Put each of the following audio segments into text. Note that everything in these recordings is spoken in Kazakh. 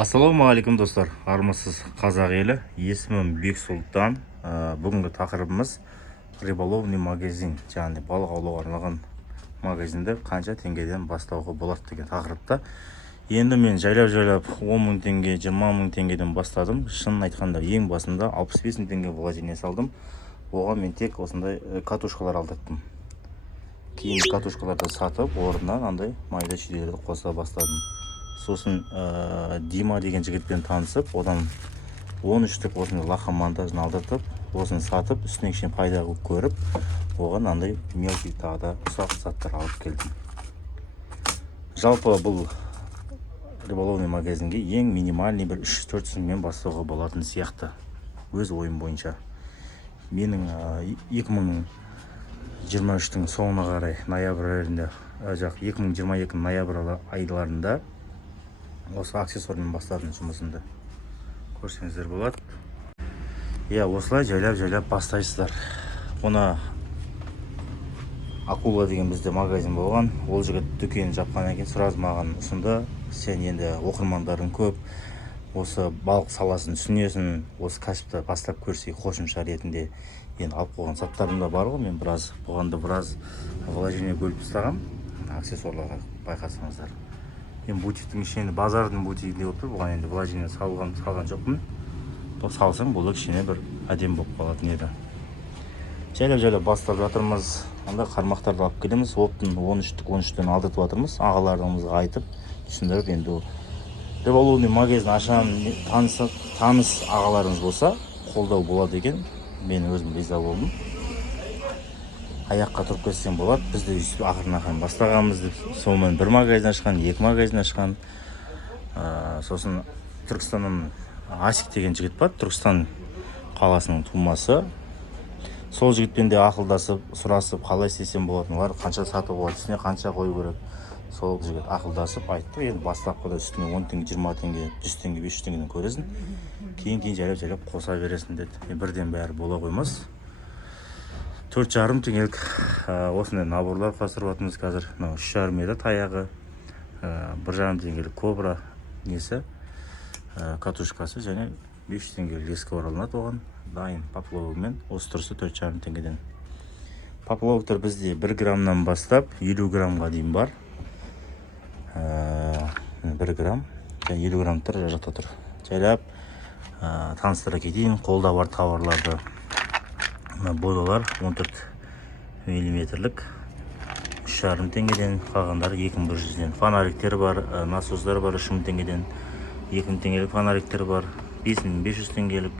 Ассалаумағалейкум достар, армысыз қазақ елі. Есімім Бексұлтан. Бүгінгі тақырыбымыз рыболовный магазин, яғни балық аулауға арналған магазинді қанша теңгеден бастауға болады деген тақырыпта. Енді мен жайлап 10 мың теңге, 20 мың теңгеден бастадым. Шынын айтқанда ең басында 65 мың теңге вложение салдым. Оған мен тек осындай катушкалар алдырттым. Кейін катушкаларды сатып, орнынан андай майда шүйделерді қоса бастадым. Сосын Дима деген жігітпен танысып, одан 13-тік осындай лақа монтажын алдыртып, осын сатып, үстіне кішкене пайда көріп, оған андай мелкий тағы да ұсақ заттар алып келдім. Жалпы бұл рыболовный магазинге ең минимальный бір 3-4 суммен бастауға болатын сияқты. Өз ойым бойынша. Менің 2023-тің соңына қарай, ноябрь айында, 2022 ноябрь айларында осы аксессуармен бастадым жұмысымды. Көрсеңіздер болады. Осылай жайлап бастайсыздар. Оны Акула деген бізде магазин болған. Ол жігіт дүкенін жапқаннан кейін сразу маған ұсынды. Сен енді оқырмандарың көп, осы балық саласын түсінесің, осы кәсіпті бастап көрсей қосымша ретінде енді алып қойған заттарым да бар ғой. Мен бұған да біраз вложение бөліп тастағам. Аксессуарларға байқасаңыздар. Мен бутиктің ішінде, базардың бутигінде отыр. Бұған енді вложение салған жоқпын. Бұл салсаң, бұл кішкене бір әдем болып қалатын еді. Жайлап бастап жатырмыз. Анда қармақтарды алып келеміз. Оптың 13-тен алдыртып жатырмыз. Ағаларымызға айтып, түсіндіріп, енді рыболовный магазин ашқан таныс ағаларымыз болса, қолдау болады екен. Мен өзім риза болдым. Аяққа тұрып кетсем болады. Бізде ақырын бастағанбыз деп, сонымен бір магазин ашқан, 2 магазин ашқан. Сосын Түркістаннан Асик деген жігіт бар, Түркістан қаласының тумасы. Сол жігітпен де ақылдасып, сұрасып, қалай істесем болатын, олар қанша сатып болады, үстіне қанша қою керек. Сол жігіт ақылдасып айтты. Енді бастапқыда үстіне 10 теңге, 20 теңге, 100 теңге, 500 теңгеден көресің. Кейін жайлап қоса бересің деді. Бірден бәрі бола қоймас. 4,5 теңгелік осындай наборлар құрастырып жатырмыз қазір. 3,5 еді таяғы, 1,5 теңгелік кобра несі, катушкасы және 500 теңгелік леска оралынады оған. Дайын поплавогымен, осы тұрысы 4,5 теңгеден. Поплавоктар бізде 1 граммнан бастап 50 граммға дейін бар. 1 грамм, 50 граммтар жақта тұр. Жайлап таныстыра кетейін. Қолда бар тауарларды. Бойлар 14 миллиметрлік, 3,5 теңгеден, қалғандары 2100-ден. Фонариктер бар, насостар бар 3,000 теңгеден, 2,000 теңгелік фонариктер бар, 5500 теңгелік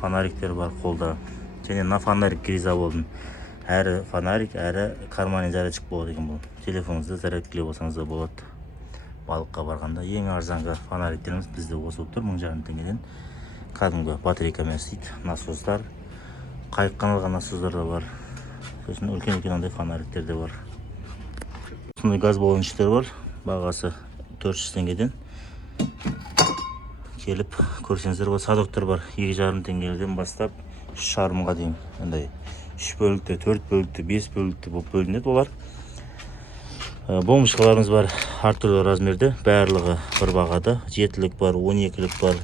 фонариктер бар қолда. Және на фонарик риза болдым. Әрі фонарик, әрі карманный зарядчик болады екен бұл. Телефоныңызды зарядкілеп алсаңыз да болады. Балыққа барғанда ең арзанғы фонариктеріміз бізде осы болып тұр, 1,5 теңгеден. Кәдімгі батарейкамен істейді. Насостар, қайыққа арналған насостар да бар. Сосын үлкен андай фонариктер де бар. Сондай газ баллончиктер бар. Бағасы 400 теңгеден. Келіп көрсеңіздер бар. Садоктар бар. 2,5 теңгеден бастап 3,5-ға дейін. 3 бөлікті, 4 бөлікті, 5 бөлікті болып бөлінеді олар. Бомбышкаларымыз бар әртүрлі размерде. Барлығы бір бағада. 7-лік бар, 12-лік бар.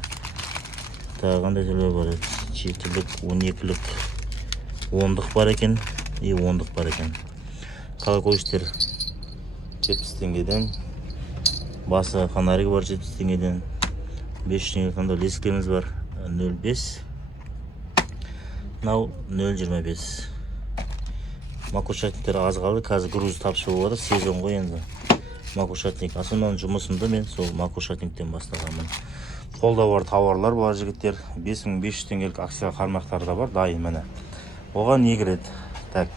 Қандай түрлері бар? 7-лік, 12-лік, 10-дық бар екен. 10-дық бар екен. Колокольчиктер 70 теңгеден. Басы фонарик бар 70 теңгеден. 500 теңгеден лескеміз бар 0,5. Мынау 0,25. Макушатниктер аз қалды. Қазір груз тапшы болады. Сезон ғой енді. Макушатник. Асунаның жұмысымды мен сол макушатниктен бастағанмын. Қолда бар тауарлар бар жігіттер. 5500 теңгелік акция қармақтары да бар. Дайын міне. Оған не кіреді? Так.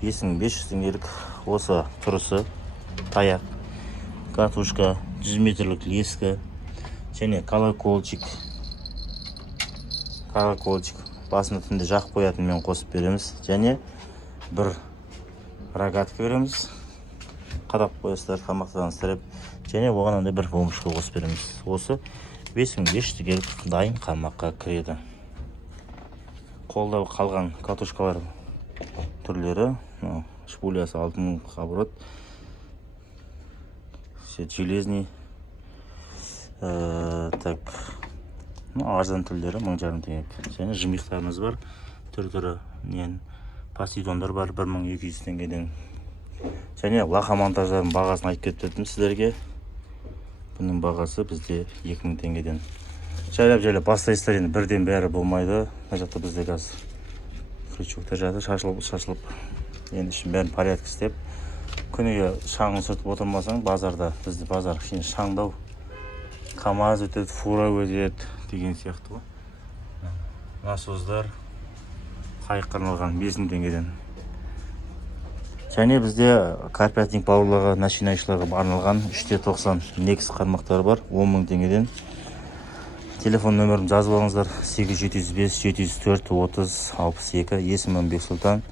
5500 теңгелік осы тұрысы таяқ, катушка, 100 метрлік леска және колокольчик. Басында түнде жақып қоятын мен қосып береміз. Және бір рогатка береміз. Қадап қоясыздар, тамақтан сіреп. Және оған бір бомбышка қосып береміз. Осы 5500 теңгелік дайын қармаққа кіреді. Қолда қалған катушкалар түрлері. Шпулясы 6000 оборот. Железный. Так, арзан түрлері 1000 теңге. Және жымиықтарымыз бар. Түр-түрі посейдондар бар 1200 теңгеден. Және лақа монтаждардың бағасын айтып кетіп сіздерге. Бұның бағасы бізде 2000 теңгеден. Жайлап бастайсыздар, енді бірден бәрі болмайды. Мына жақта бізде қазір крючоктар жатыр, шашылып. Енді үшін бәрін порядок істеп, күніге шаңын сүртіп отырмасаң, базарда бізде базар кішкене шаңдау. КамАЗ өтеді, фура өтеді деген сияқты ғой. Насоздар қайыққа арналған 5000 теңгеден. Және бізде карпятник бауырларға, начинающиларға арналған 390 Nex қармақтары бар 10 000 теңгеден. Телефон нөмірін жазып алыңыздар: 8705 704 30 62. Есімім Бексұлтан.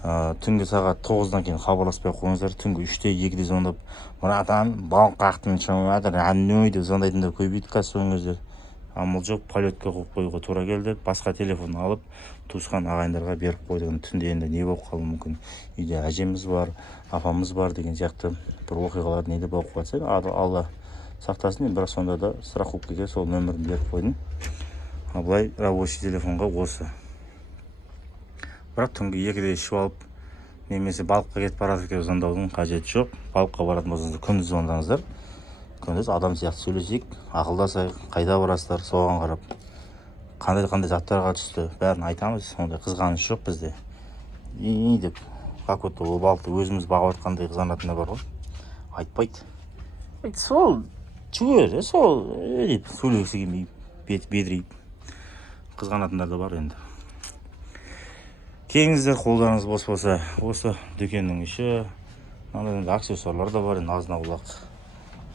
Түнгі сағат 9-дан кейін хабарласпай қойыңыздар. Түнгі 3-те 2-де звондап, "Мұратан, бауын қақтың шығып жатыр, әннөй" деп звондайтындар көбейді қазір соңғы кездері. Амал жоқ, полетке қойып қоюға тура келді. Басқа телефон алып, туысқан ағайындарға беріп қойдық. Түнде енді не болып қалуы мүмкін. Үйде әжеміз бар, апамыз бар деген сияқты бір оқиғалар неде болып қалса, Алла сақтасын. Бірақ сонда да страховкаға сол нөмірін беріп қойдым. Былай рабочий телефонға осы. Бірақ түнгі 2-де ішіп алып, немесе балыққа кетіп баратыр звондаудың қажеті жоқ. Балыққа баратын болсаңыздар, күндіз звондаңыздар. Күндіз адам сияқты сөйлесейік, ақылдасайық, қайда барасыздар, соған қарап. Қандай заттарға түсті, бәрін айтамыз. Ондай қызғаныш жоқ бізде. Деп, как вот ол балықты өзіміз бағып жатқандай қызғанатындар бар ғой. Айтпайды. Сол жүгер, сол деп сөйлегісі келмей, бедірейіп қызғанатындар да бар енді. Келіңіздер, қолдарыңыз бос болса, осы дүкеннің іші, аксессуарлар да бар, енді азын-аулақ.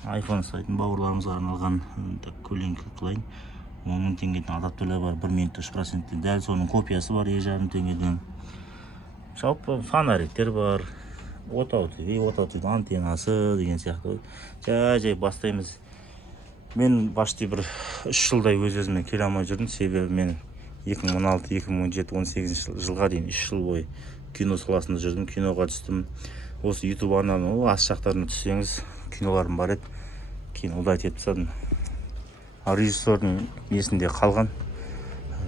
iPhone ұстайтын бауырларымызға арналған көлеңкі қылайын. 10 000 теңгеден адаптерлер бар, 1 минут 3%. Дәл соның копиясы бар, 2,5 теңгеден. Жалпы фонариктер бар, отау антеннасы деген сияқты. Жай бастаймыз. Мен башты бір 3 жылдай өз-өзіме келе алмай жүрдім. Себебі мен 2016, 2017, 18 жылға дейін 3 жыл бойы кино саласында жүрдім. Киноға түстім. Осы YouTube арналарына, ас жақтарына түссеңіз, киноларым бар еді. Кейін ұлдайт етіп тастадым. Режиссердің есінде қалған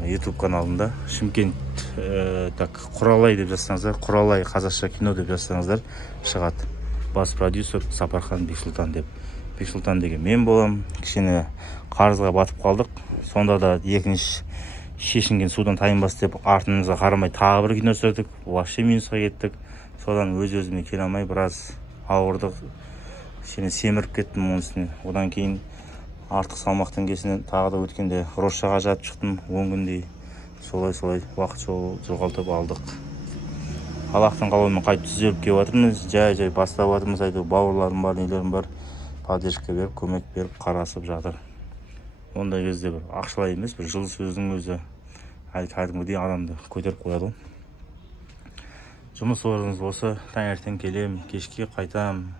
YouTube каналында Шымкент Құралай деп жазсаңыздар, Құралай қазақша кино деп жазсаңыздар шығады. Бас продюсер Сапархан Бексұлтан деп. Бексұлтан деген мен болам. Кішкене қарызға батып қалдық. Сонда да екінші шешінген судан тайынбас деп артымызға қарамай тағы бір кино түсірдік. Вообще минусқа кеттік. Содан өз-өзіме келе алмай біраз ауырдық. Кішкене семіріп кеттім оның үстіне. Одан кейін артық салмақтың кесінен тағы да өткенде Рошаға жатып шықтым 10 күндей. Солай уақыт жоғалтып алдық. Аллахтың қалауымен қайтып түзеліп келіп жатырмыз. Жай бастап жатырмыз. Бауырларым бар, нелерім бар. Поддержка беріп, көмек беріп, қарасып жатыр. Ондай кезде бір ақшалай емес, бір жылы сөздің өзі кәдімгідей адамды көтеріп қояды. Жұмыс орныңыз болса, таңертең келем, кешке қайтам.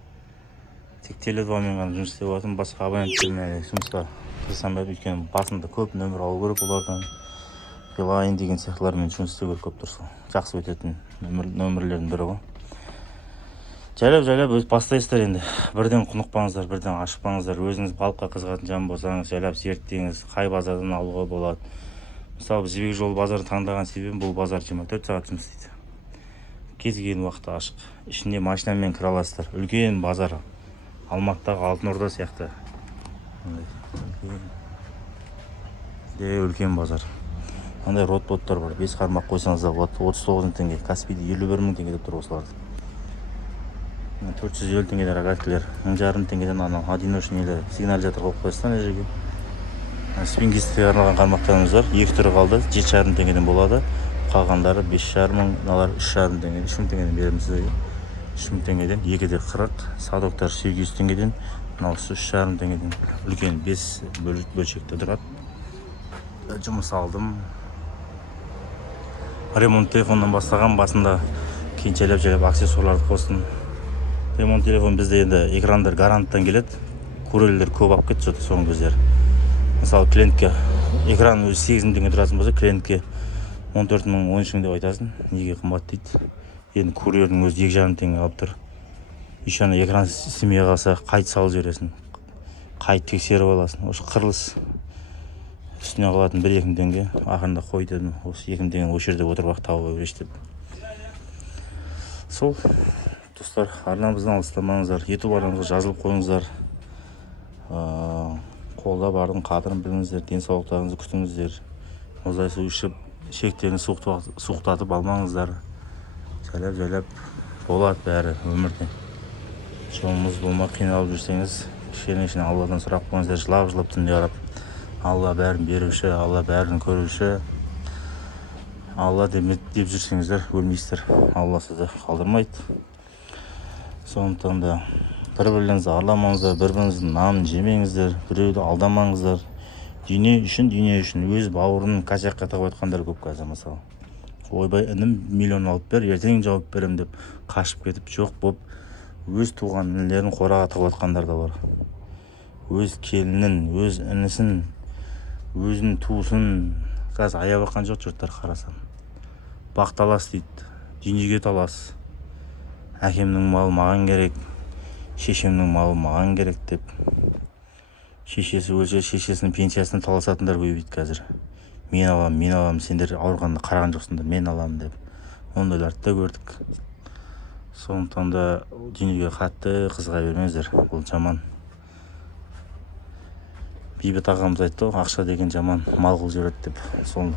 Тек Теле2-мен ғана жұмыс істеп жатырмын. Басқа абоненттермен жұмысқа кірсам еді, өйткені басында көп нөмір алу керек олардан. Билайн деген сияқтылармен жұмыс істеу керек көп тұрса. Жақсы өтетін нөмірлердің бірі ғой. Жайлап өз бастайсыздар енді. Бірден құнықпаңыздар, бірден ашықпаңыздар. Өзіңіз балыққа қызығатын жан болсаңыз, жайлап зерттеңіз, қай базардан алуға болады. Мысалы, Жібек жолы базарын таңдаған себебім, бұл базар 24 сағат жұмыс істейді. Кез келген уақытта ашық. Ішінде машинамен кіре аласыздар. Үлкен базар. Алматыдағы Алтын Орда сияқты. Үлкен базар. Андай рот-боттар бар. 5 қармақ қойсаңыздар болады. 39 000 теңге. Каспийде 51 000 теңге деп тұр осыларды. 450 теңгеден рогаткілер. 10,5 теңгеден одиночныйлер. Сигнализатор қойып қойсыздар ана жерге. Спингистке арналған қармақтарымыз бар. 2 түрі қалды. 7,5 теңгеден болады. Қалғандары 5,5 мың, мыналар 3,5 теңгеден. 3 000 теңгеден беремін сіздерге. 3 000 теңгеден. 2-де 40. Садоктар 800 теңгеден. Мынаусы 3,5 теңгеден. Үлкен 5 бөлшекті тұрады. Жұмыс алдым. Ремонт телефоннан бастаған, басында кейін жайлап аксессуарларды қостым. Ремонт телефон бізде енді экрандар гаранттан келеді. Курелер көп алып кетті соңғы кездері. Мысалы, клиентке экран өзі 8 000 теңге тұратын болса, клиентке 14 000, 13 000 деп айтасың. Неге қымбат дейді. Енді курьердің өзі 2,5 теңге алып тұр. Еще экран істемей қалса, қайта салып жібересің. қайт тексеріп аласың. Осы қырылыс үстіне қалатын 1-2 мың теңге. Ақырында қой дедім, осы 2 мың теңгені осы жерде отырып тауып берші деп. Сол достар, арнамыздан алыстамаңыздар, YouTube арнамызға жазылып қойыңыздар. Қолда бардың қадірін біліңіздер, денсаулықтарыңызды күтіңіздер. Мұздай су ішіп, шектерін суықтатып алмаңыздар. Жайлап болады бәрі өмірде. Жолыңыз болмай қиналып жүрсеңіз, кішкене Алладан сұрақ қойыңыздар, жылап түнде қарап. Алла бәрін беруші, Алла бәрін көруші. Алла деп жүрсеңіздер, өлмейсіздер. Алла сізді қалдырмайды. Сондықтан да бір-бірлеріңізді арламаңыздар, бір-біріңіздің нанын жемеңіздер, біреуді алдамаңыздар. Дүние үшін өз бауырын качаққа тығып айтқандар көп қазір. Мысалы, ойбай інім миллион алып бер, ертең жауап берем деп қашып кетіп жоқ боп өз туған інілерін қораға тығып атқандар да бар. Өз келінін, өз інісін, өзінің туысын қазір аяп атқан жоқ жұрттар қарасам. Бақ талас дейді, дүниеге талас. Әкемнің малы маған керек, шешемнің малы маған керек деп. Шешесі өлсе, шешесінің пенсиясына таласатындар көбейді қазір. Мен алам, сендер ауырғанда қараған жоқсыңдар, мен алам деп. Ондайларды да көрдік. Сондықтан да дүниеге қатты қызыға бермеңіздер, бұл жаман. Бейбіт ағамыз айтты, ақша деген жаман, мал қылып жібереді деп. Сол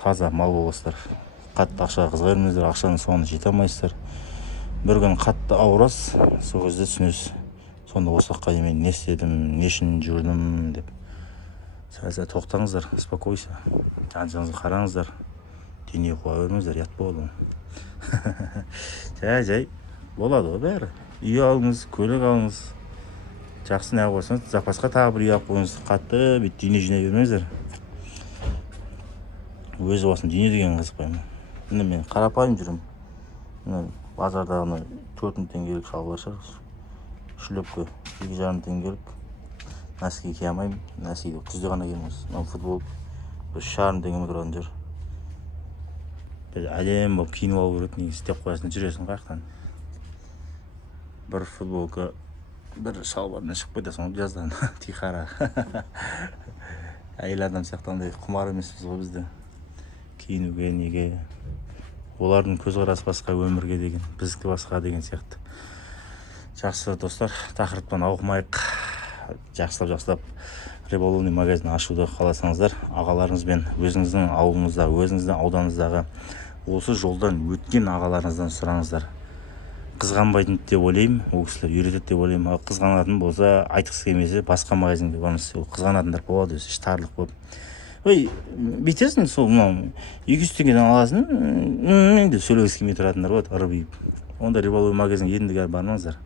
таза мал боласыздар. Қатты ақшаға қызыға бермеңіздер, ақшаның соңына жете алмайсыздар. Бір күн қатты ауырасыз, сол кезде түсінесіз. Сонда осы уақытқа дейін мен не істедім, не үшін жүрдім деп. Сәл тоқтаңыздар, успокойся. Жан-жағыңызға қараңыздар. Дүние қуа бермеңіздер, ұят болады. Жай болады ғой бәрі. Үй алыңыз, көлік алыңыз. Жақсы неғып қойсаңыз, запасқа тағы бір үй алып қойыңыз. Қатты бүйтіп дүние жинай бермеңіздер. Өзі басым дүние деген қызықпаймын. Міне мен қарапайым жүрмін. Базардағы 4 мың теңгелік шалбар шығар. Шлепке 2,5 мың теңгелік. Носки кие алмаймын. Носки күзде ғана киеміз. Футбол 3,5 мың теңге тұратын жер. Бір әдемі болып киініп алу керек, негізі істеп қоясың, жүресің қаяқтан. Бір футболка, бір шалбармен шығып кетесің жаздан. Тихара. Әйел адам сияқтандай құмар емеспіз ғой бізде. Киінуге, неге. Олардың көзқарасы басқа, өмірге деген, біздікі басқа деген сияқты. Жақсы достар, тақырыптан ауқымайық. Жақсылап Риболовный магазин ашуды қаласаңыздар, ағаларыңызбен өзіңіздің ауылыңыздағы, өзіңіздің ауданыңыздағы осы жолдан өткен ағаларыңыздан сұраңыздар. Қызғанбайтын деп ойлаймын, ол кісілер үйретеді деп ойлаймын. Қызғанатын болса, айтқысы келмесе, басқа магазинге барыңыз. Қызғанатындар болады, өзі іштарлық болып. Ой, бүйтесің, сол 200 теңгеден аласың, деп сөйлегісі келмей тұратындар болады, ырбиып. Онда Риболовный магазин ендігі бармаңыздар.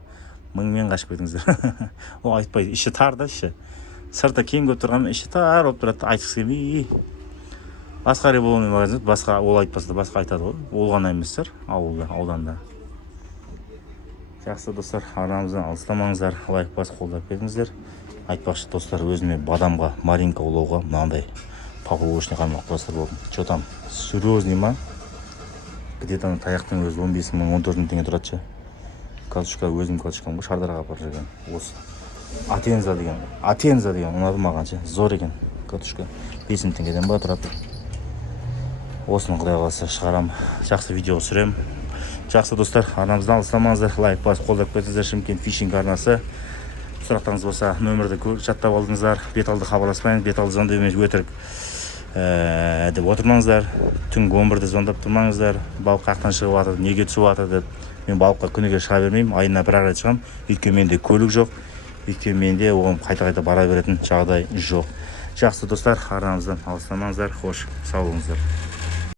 Мыңмен қашып кетіңіздер. Ол айтпайды, іші тар да, іші. Сырта кең көп тұрғанмен, іші тар болып тұрады, айтқысы келмей. Басқа Риболовный магазин, басқа ол айтпаса да басқа айтады ғой. Ол ғана еместер, ауылда, ауданда. Жақсы достар, арнамыздан алыстамаңыздар, лайк басып қолдап кетіңіздер. Айтпақшы достар, өзіме бадамға, маринка улауға мынандай пополочный қармақ құрастыр болдым. Че там, серьезный ма? Где-то таяқтың өзі 15 мың, 14 мың теңге тұрады. Катушка, өзім катушкам ғой, Шардарға апарып жүрген. Осы Атенза деген ұнады маған ше, зор екен катушка. 5 мың теңгеден ба тұрады. Осыны құдай қаласа шығарам, жақсы видео түсірем. Жақсы достар, арнамыздан алыстамаңыздар, лайк басып қолдап кетіңіздер. Шымкент фишинг арнасы. Сұрақтарыңыз болса, нөмірді жаттап алдыңыздар. Беталды хабарласпайын, беталды звондаумен өтірік деп отырмаңыздар. Түнгі 11-де звондап тұрмаңыздар. Балық қаяқтан шығып жатыр, неге түсіп жатыр деп. Мен балыққа күніге шыға бермеймін, айына бір рет шығам. Өйткені менде көлік жоқ. Өйткені менде оған қайта бара беретін жағдай жоқ. Жақсы достар, арнамыздан алыстамаңыздар. Хош, сау болыңыздар.